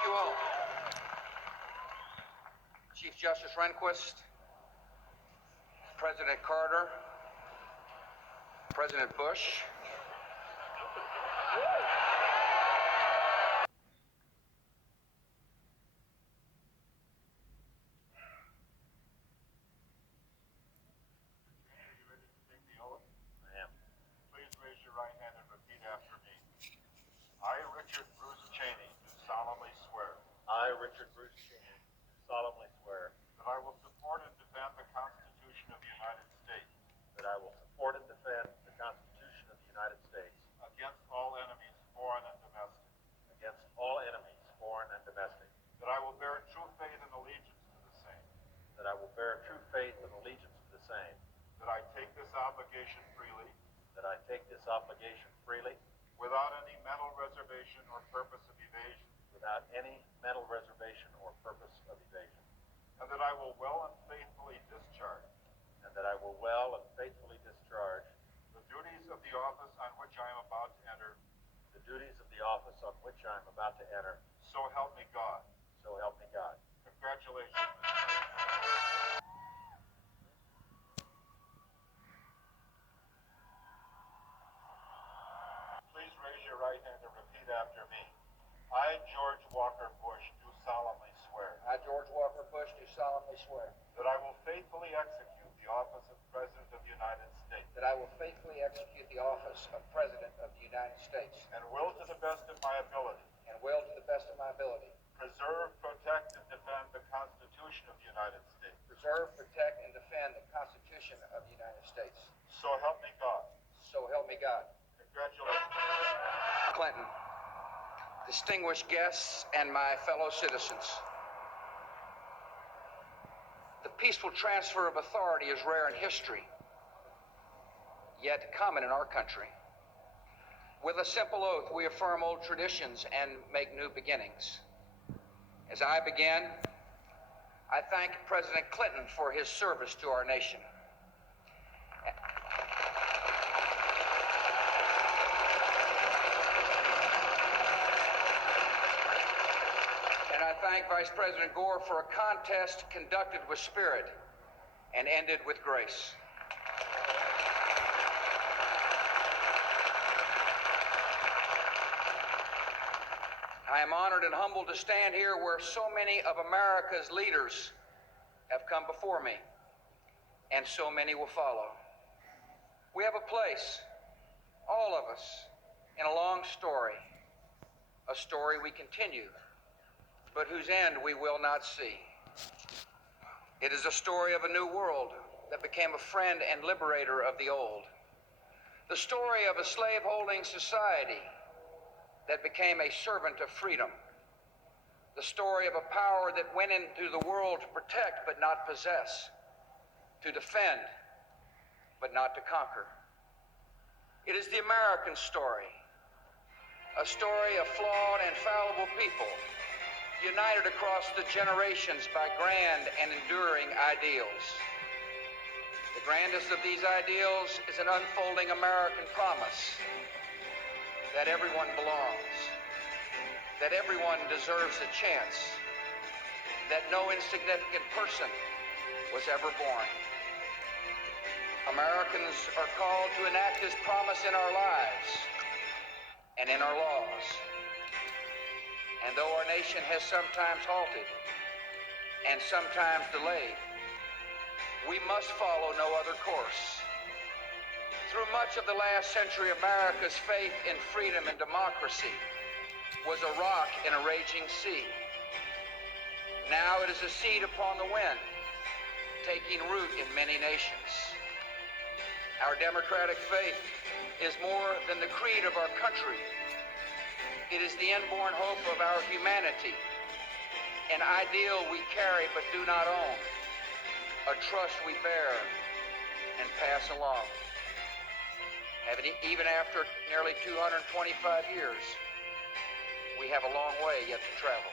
Thank you all. Chief Justice Rehnquist, President Carter, President Bush, I, Richard Bruce Cheney, do solemnly swear. I, Richard Bruce Cheney, do solemnly swear that I will support and defend the Constitution of the United States that I will support and defend the Constitution of the United States against all enemies, foreign and domestic. against all enemies, foreign and domestic. That I will bear true faith and allegiance to the same. That I will bear true faith and allegiance to the same. That I take this obligation freely, That I take this obligation freely, without any mental reservation or purpose of evasion. without any mental reservation or purpose of evasion. And that I will well and faithfully discharge And that I will well and faithfully discharge the duties of the office on which I am about to enter. the duties of the office on which I am about to enter. So help me God. So help me God. Congratulations. Please raise your right hand and repeat after me. I, George Walker Bush, do solemnly swear I, George Walker Bush, do solemnly swear that I will faithfully execute the office of President of the United States that I will faithfully execute the office of President of the United States and will, to the best of my ability, and will, to the best of my ability, preserve, protect, and defend the Constitution of the United States. preserve, protect, and defend the Constitution of the United States. So help me God. So help me God. Congratulations. Clinton, distinguished guests, and my fellow citizens. The peaceful transfer of authority is rare in history, yet common in our country. With a simple oath, we affirm old traditions and make new beginnings. As I begin, I thank President Clinton for his service to our nation. And I thank Vice President Gore for a contest conducted with spirit and ended with grace. I am honored and humbled to stand here where so many of America's leaders have come before me, and so many will follow. We have a place, all of us, in a long story, a story we continue, but whose end we will not see. It is a story of a new world that became a friend and liberator of the old. The story of a slave-holding society that became a servant of freedom. The story of a power that went into the world to protect but not possess, to defend but not to conquer. It is the American story, a story of flawed and fallible people, united across the generations by grand and enduring ideals. The grandest of these ideals is an unfolding American promise that everyone belongs, that everyone deserves a chance, that no insignificant person was ever born. Americans are called to enact this promise in our lives and in our laws. And though our nation has sometimes halted and sometimes delayed, we must follow no other course. Through much of the last century, America's faith in freedom and democracy was a rock in a raging sea. Now it is a seed upon the wind, taking root in many nations. Our democratic faith is more than the creed of our country. It is the inborn hope of our humanity, an ideal we carry but do not own, a trust we bear and pass along. Even after nearly 225 years, we have a long way yet to travel.